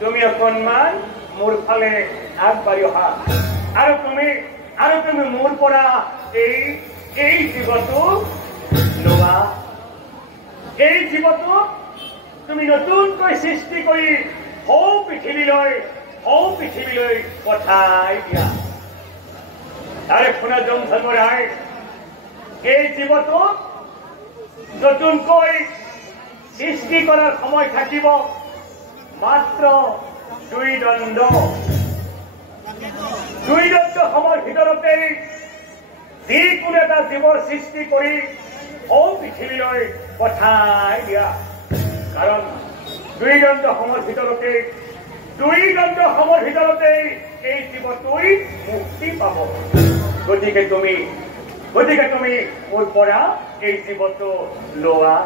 তুমি অকণমান মোৰ ফালে আগবাঢ়ি অহা আৰু তুমি মোৰ পৰা এই জীৱটো লোৱা। এই জীৱটো তুমি নতুনকৈ সৃষ্টি কৰি সৌ পৃথিৱীলৈ পঠাই দিয়া। তাৰে শুনা জমধৰ্মৰাই এই জীৱটো নতুনকৈ সৃষ্টি কৰাৰ সময় থাকিব মাত্ৰ দুই দণ্ড সময়ৰ ভিতৰতেই যিকোনো এটা জীৱৰ সৃষ্টি কৰি সৌ পৃথিৱীলৈ পঠাই দিয়া। কাৰণ দুই দণ্ড সময়ৰ ভিতৰতেই এই জীৱটোই মুক্তি পাব। গতিকে তুমি মোৰ পৰা এই জীৱটো লোৱা।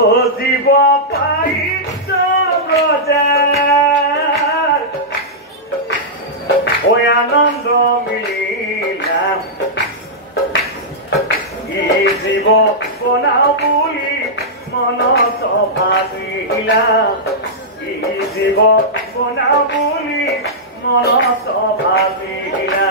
ও জীৱ পাইছ ৰজাৰ ঐ আনন্দ মিলিলা ই জীৱ বনাও বুলি মনত ভাবিলা ই জীৱ বনাও বুলি মনত ভাবিলা।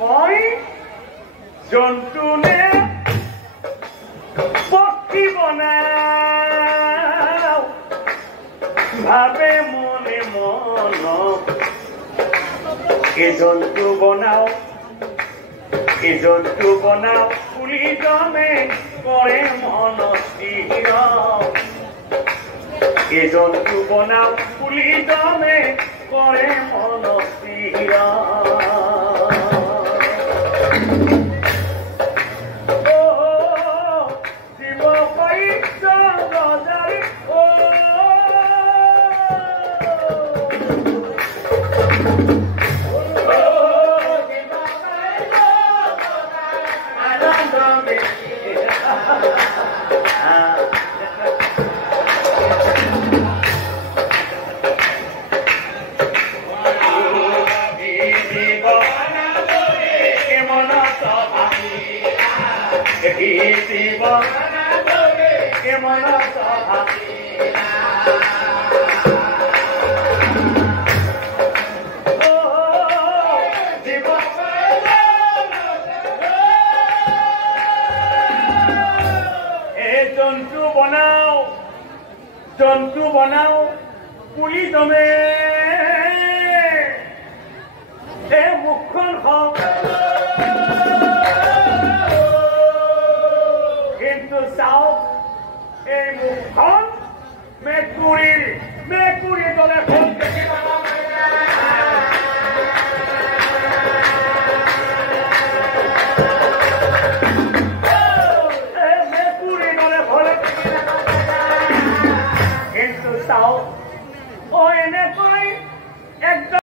মই জন্তু নে পক্ষী বনাও ভাবে মনে এই জন্তু বনাও বুলি জনে কৰে মন স্থিৰ। এই জন্তু বনাও বুলি জনে কৰে মন স্থিৰ। জন্তু বনাও পুলি জমে এই মুখখন হওক কিন্তু চাওক এই মুখখন মেকুৰীৰ দৰে হ'ল। চাওক এনেকৈ একদম